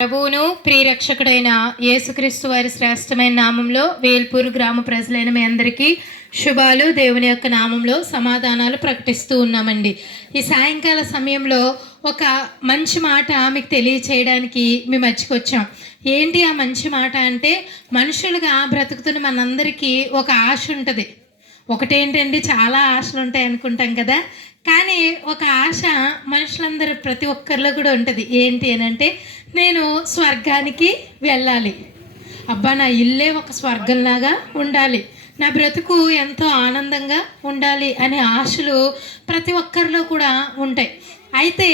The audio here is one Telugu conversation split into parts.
ప్రభువును ప్రియరక్షకుడైన యేసుక్రీస్తు వారి శ్రేష్టమైన నామంలో వేల్పూరు గ్రామ ప్రజలైన మీ అందరికీ శుభాలు. దేవుని యొక్క నామంలో సమాధానాలు ప్రకటిస్తూ ఉన్నామండి. ఈ సాయంకాల సమయంలో ఒక మంచి మాట మీకు తెలియచేయడానికి మీ మధ్యకి వచ్చాం. ఏంటి ఆ మంచి మాట అంటే, మనుషులుగా బ్రతుకుతున్న మనందరికీ ఒక ఆశ ఉంటుంది. ఒకటేంటండి, చాలా ఆశలు ఉంటాయి అనుకుంటాం కదా, కానీ ఒక ఆశ మనుషులందరూ ప్రతి ఒక్కరిలో కూడా ఉంటుంది. ఏంటి అని అంటే, నేను స్వర్గానికి వెళ్ళాలి, అబ్బా నా ఇల్లే ఒక స్వర్గంలాగా ఉండాలి, నా బ్రతుకు ఎంతో ఆనందంగా ఉండాలి అనే ఆశలు ప్రతి ఒక్కరిలో కూడా ఉంటాయి. అయితే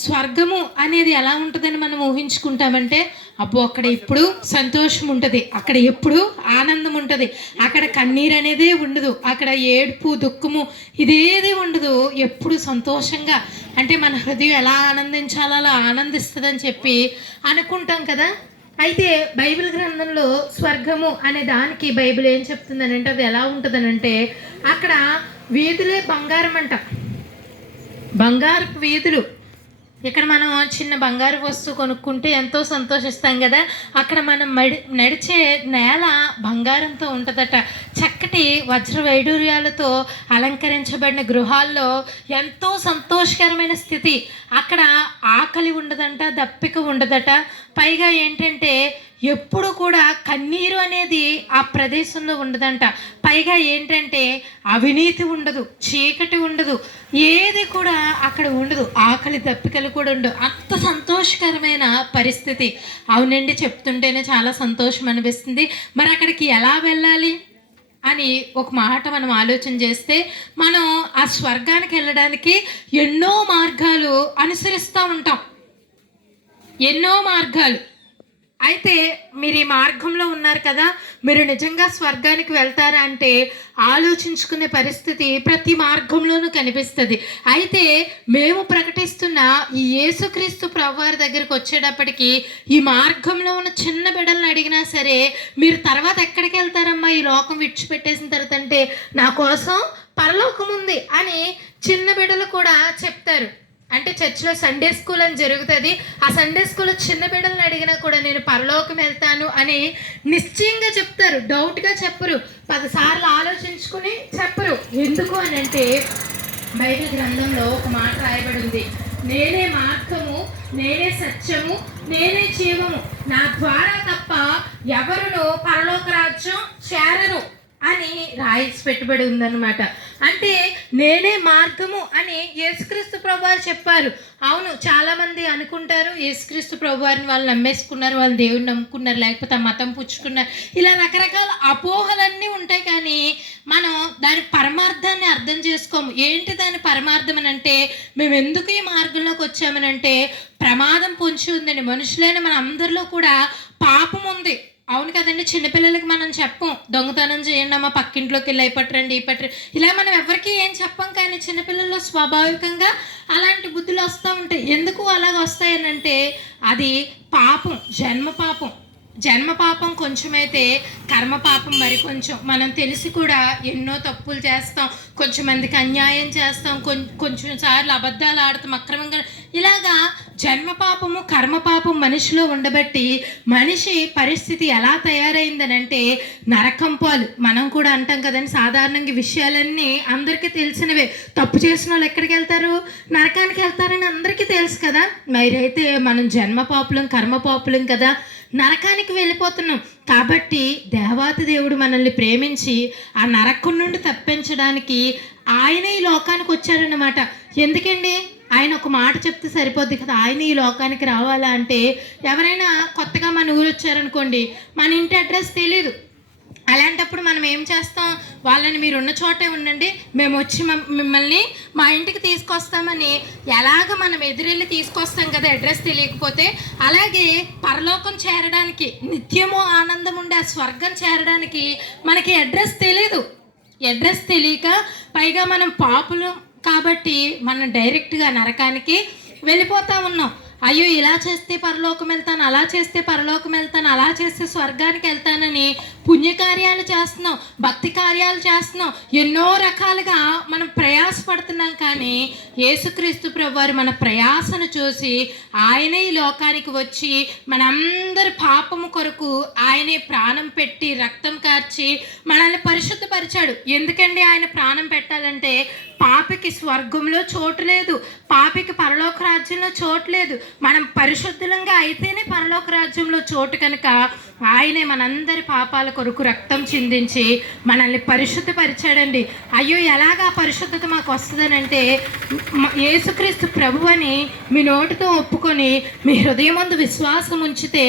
స్వర్గము అనేది ఎలా ఉంటుందని మనం ఊహించుకుంటామంటే, అబ్బో అక్కడ ఎప్పుడు సంతోషం ఉంటుంది, అక్కడ ఎప్పుడు ఆనందం ఉంటుంది, అక్కడ కన్నీరు అనేదే ఉండదు, అక్కడ ఏడుపు దుఃఖము ఇదేది ఉండదు, ఎప్పుడు సంతోషంగా, అంటే మన హృదయం ఎలా ఆనందించాలో అలా ఆనందిస్తుందని చెప్పి అనుకుంటాం కదా. అయితే బైబిల్ గ్రంథంలో స్వర్గము అనే దానికి బైబిల్ ఏం చెప్తుందని అంటే, అది ఎలా ఉంటుందనంటే, అక్కడ వీధులే బంగారం అంట, బంగారపు వీధులు. ఇక్కడ మనం చిన్న బంగారు వస్తువు కొనుక్కుంటే ఎంతో సంతోషిస్తాం కదా, అక్కడ మనం నడిచే నేల బంగారంతో ఉంటుందట. చక్కటి వజ్ర వైడూర్యాలతో అలంకరించబడిన గృహాల్లో ఎంతో సంతోషకరమైన స్థితి. అక్కడ ఆకలి ఉండదంట, దప్పిక ఉండదట. పైగా ఏంటంటే, ఎప్పుడు కూడా కన్నీరు అనేది ఆ ప్రదేశంలో ఉండదంట. పైగా ఏంటంటే, అవినీతి ఉండదు, చీకటి ఉండదు, ఏది కూడా అక్కడ ఉండదు, ఆకలి దప్పికలు కూడా ఉండవు. అంత సంతోషకరమైన పరిస్థితి. అవునండి, చెప్తుంటేనే చాలా సంతోషం అనిపిస్తుంది. మరి అక్కడికి ఎలా వెళ్ళాలి అని ఒక మాట మనం ఆలోచన చేస్తే, మనం ఆ స్వర్గానికి వెళ్ళడానికి ఎన్నో మార్గాలు అనుసరిస్తూ ఉంటాం, ఎన్నో మార్గాలు. అయితే మీరు ఈ మార్గంలో ఉన్నారు కదా, మీరు నిజంగా స్వర్గానికి వెళ్తారా అంటే ఆలోచించుకునే పరిస్థితి ప్రతి మార్గంలోనూ కనిపిస్తుంది. అయితే మేము ప్రకటిస్తున్న ఈ యేసుక్రీస్తు ప్రభువారి దగ్గరికి వచ్చేటప్పటికి, ఈ మార్గంలో ఉన్న చిన్న బిడ్డలను అడిగినా సరే, మీరు తర్వాత ఎక్కడికి వెళ్తారమ్మా ఈ లోకం విడిచిపెట్టేసిన తర్వాత అంటే, నా కోసం పరలోకం ఉంది అని చిన్న బిడ్డలు కూడా చెప్తారు. అంటే చర్చిలో సండే స్కూల్ అని జరుగుతుంది, ఆ సండే స్కూల్లో చిన్న బిడ్డలను అడిగినా కూడా నేను పరలోకం వెళ్తాను అని నిశ్చయంగా చెప్తారు, డౌట్గా చెప్పరు, 10 సార్లు ఆలోచించుకుని చెప్పరు. ఎందుకు అని అంటే, బైబిల్ గ్రంథంలో ఒక మాట రాయబడి ఉంది, నేనే మార్గము, నేనే సత్యము, నేనే జీవము, నా ద్వారా తప్ప ఎవరును పరలోక రాజ్యం చేరరు అని రాయిసి పెట్టుబడి ఉందన్నమాట. అంటే నేనే మార్గము అని యేసుక్రీస్తు ప్రభువారు చెప్పారు. అవును, చాలామంది అనుకుంటారు యేసుక్రీస్తు ప్రభువారిని వాళ్ళు నమ్మేసుకున్నారు, వాళ్ళు దేవుని నమ్ముకున్నారు, లేకపోతే ఆ మతం పుచ్చుకున్నారు, ఇలా రకరకాల అపోహలన్నీ ఉంటాయి. కానీ మనం దాని పరమార్థాన్ని అర్థం చేసుకోము. ఏంటి దాని పరమార్థం అని అంటే, మేము ఎందుకు ఈ మార్గంలోకి వచ్చామనంటే, ప్రమాదం పొంచి ఉందండి. మనుషులైన మన అందరిలో కూడా పాపం ఉంది. అవును కదండి, చిన్నపిల్లలకి మనం చెప్పం, దొంగతనం చేయండి అమ్మ, పక్కింట్లోకి వెళ్ళి పట్టరండి ఈ పట్టరండి, ఇలా మనం ఎవరికి ఏం చెప్పం. కానీ చిన్నపిల్లల్లో స్వాభావికంగా అలాంటి బుద్ధులు వస్తూ ఉంటాయి. ఎందుకు అలాగ వస్తాయనంటే, అది పాపం, జన్మ పాపం కొంచెమైతే కర్మ పాపం మరి కొంచెం. మనం తెలిసి కూడా ఎన్నో తప్పులు చేస్తాం, కొంచెం మందికి అన్యాయం చేస్తాం, కొంచెం సార్లు అబద్ధాలు ఆడతాం, అక్రమంగా. ఇలాగా జన్మ పాపము కర్మ పాపం మనిషిలో ఉండబట్టి మనిషి పరిస్థితి ఎలా తయారైందనంటే నరకం పాలు. మనం కూడా అంటాం కదండి, సాధారణంగా విషయాలన్నీ అందరికీ తెలిసినవే. తప్పు చేసిన వాళ్ళు ఎక్కడికి వెళ్తారు? నరకానికి వెళ్తారని అందరికీ తెలుసు కదా. మరైతే మనం జన్మ పాపులం, కర్మ పాపులం కదా, నరకానికి వెళ్ళిపోతున్నాం. కాబట్టి దేవాతి దేవుడు మనల్ని ప్రేమించి ఆ నరకం నుండి తప్పించడానికి ఆయన ఈ లోకానికి వచ్చారన్నమాట. ఎందుకండి, ఆయన ఒక మాట చెప్తే సరిపోద్ది కదా, ఆయన ఈ లోకానికి రావాలా అంటే, ఎవరైనా కొత్తగా మన ఊరు వచ్చారనుకోండి, మన ఇంటి అడ్రస్ తెలియదు. అలాంటప్పుడు మనం ఏం చేస్తాం, వాళ్ళని మీరున్న చోటే ఉండండి, మేము వచ్చి మిమ్మల్ని మా ఇంటికి తీసుకొస్తామని ఎలాగ మనం ఎదురెళ్ళి తీసుకొస్తాం కదా అడ్రస్ తెలియకపోతే. అలాగే పరలోకం చేరడానికి, నిత్యము ఆనందం ఉండే ఆ స్వర్గం చేరడానికి మనకి అడ్రస్ తెలియదు. అడ్రస్ తెలియక, పైగా మనం పాపులు కాబట్టి మనం డైరెక్ట్గా నరకానికి వెళ్ళిపోతా ఉన్నాం. అయ్యో ఇలా చేస్తే పరలోకం వెళ్తాను, అలా చేస్తే పరలోకం వెళ్తాను, అలా చేస్తే స్వర్గానికి వెళ్తానని పుణ్యకార్యాలు చేస్తున్నాం, భక్తి కార్యాలు చేస్తున్నాం, ఎన్నో రకాలుగా మనం ప్రయాసపడుతున్నాం. కానీ యేసుక్రీస్తు ప్రభువారు మన ప్రయాసను చూసి ఆయనే ఈ లోకానికి వచ్చి మనందరి పాపము కొరకు ఆయనే ప్రాణం పెట్టి రక్తం కార్చి మనల్ని పరిశుద్ధపరిచాడు. ఎందుకండి ఆయన ప్రాణం పెట్టాలంటే పాపికి స్వర్గంలో చోటు లేదు, పాపికి పరలోక రాజ్యంలో చోటు లేదు. మనం పరిశుద్ధంగా అయితేనే పరలోక రాజ్యంలో చోటు. కనుక ఆయనే మనందరి పాపాల కొరకు రక్తం చిందించి మనల్ని పరిశుద్ధపరిచాడండి. అయ్యో ఎలాగా పరిశుద్ధత మాకు వస్తుందనంటే, యేసుక్రీస్తు ప్రభువని మీ నోటితో ఒప్పుకొని మీ హృదయమందు విశ్వాసం ఉంచితే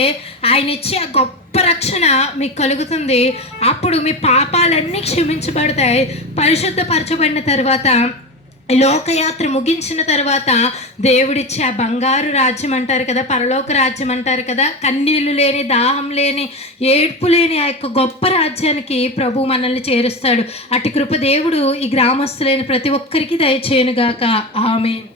ఆయన ఇచ్చే ఆ గొప్ప రక్షణ మీకు కలుగుతుంది. అప్పుడు మీ పాపాలన్నీ క్షమించబడతాయి. పరిశుద్ధపరచబడిన తర్వాత లోకయాత్ర ముగించిన తర్వాత దేవుడిచ్చే ఆ బంగారు రాజ్యం అంటారు కదా, పరలోక రాజ్యం అంటారు కదా, కన్నీళ్లు లేని, దాహం లేని, ఏడ్పు లేని ఆ యొక్క గొప్ప రాజ్యానికి ప్రభు మనల్ని చేరుస్తాడు. అటు కృప దేవుడు ఈ గ్రామస్తులైన ప్రతి ఒక్కరికి దయచేయునుగాక. ఆమేన్.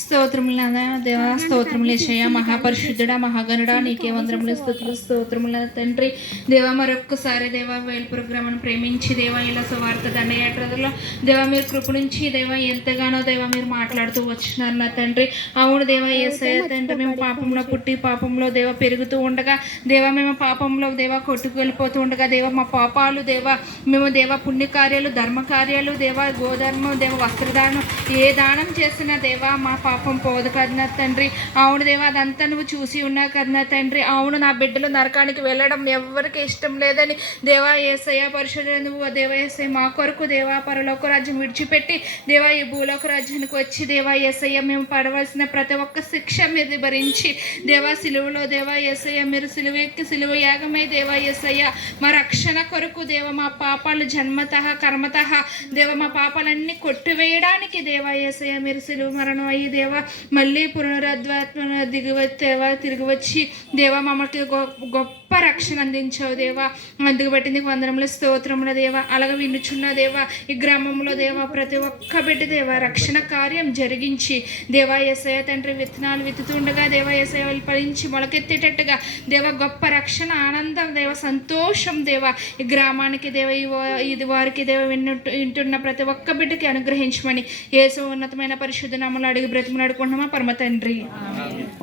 స్తోత్రములు దేవా, స్తోత్రములు యేసయ్యా, మహాపరిశుద్ధుడా, మహాగణుడా, నీకే వందరములు, స్తుతులు, స్తోత్రములు తండ్రి. దేవా మరొక్కసారి దేవా వేల్పుర గ్రామాన్ని ప్రేమించి దేవా ఇలా సువార్త దండయాత్రలో దేవా మీరు కృప నుంచి దేవా ఎంతగానో దేవా మీరు మాట్లాడుతూ వచ్చినారు నా తండ్రి. అవును దేవా యేసయ్య తండ్రి, మేము పాపంలో పుట్టి పాపంలో దేవా పెరుగుతూ ఉండగా దేవా మేము పాపంలో దేవా కొట్టుకెళ్ళిపోతూ ఉండగా దేవా మా పాపాలు దేవా మేము దేవా పుణ్యకార్యాలు, ధర్మకార్యాలు దేవా, గోధర్మం దేవా, వస్త్రదానం, ఏ దానం చేసినా దేవా మా పాపం పోదు కదా తండ్రి. అవును దేవా అదంతా నువ్వు చూసి ఉన్నావు కదా తండ్రి. అవును నా బిడ్డలు నరకానికి వెళ్ళడం ఎవరికి ఇష్టం లేదని దేవా యేసయ్య పరిశుద్ధ నువ్వు దేవా యేసయ్య మా కొరకు దేవా పరలోక రాజ్యం విడిచిపెట్టి దేవా ఈ భూలోక రాజ్యానికి వచ్చి దేవా యేసయ్య మేము పడవలసిన ప్రతి ఒక్క శిక్ష మీరు భరించి దేవా సిలువలో దేవా యేసయ్య మీరు సిలువ ఎక్కి సిలువ యాగమై దేవా యేసయ్య మా రక్షణ కొరకు దేవా మా పాపాలు జన్మతః కర్మతః దేవా మా పాపాలన్నీ కొట్టివేయడానికి దేవా యేసయ్య మీరు సిలువ మరణం అయ్యి దేవా మళ్ళీ పునరుద్ధాత్మ తిరిగి వచ్చి దేవా మమ్మల్ని గొప్ప రక్షణ అందించావు దేవా. అందుకు బట్టి నీకు వందనములు, స్తోత్రముల దేవా. అలాగే వినుచున్న దేవా ఈ గ్రామంలో దేవా ప్రతి ఒక్క బిడ్డ దేవా రక్షణ కార్యం జరిగించి దేవా యేసయ్య తండ్రి విత్తనాలు విత్తుతుండగా దేవా యేసయ్య ఫలించి మొలకెత్తేటట్టుగా దేవా గొప్ప రక్షణ, ఆనందం దేవా, సంతోషం దేవా ఈ గ్రామానికి దేవా ఇది వారికి దేవా వింటున్న ప్రతి ఒక్క బిడ్డకి అనుగ్రహించమని యేసు ఉన్నతమైన పరిశుద్ధ నామములో అడిగి బ్రతిమలాడుకుంటున్నామా పరమ తండ్రి.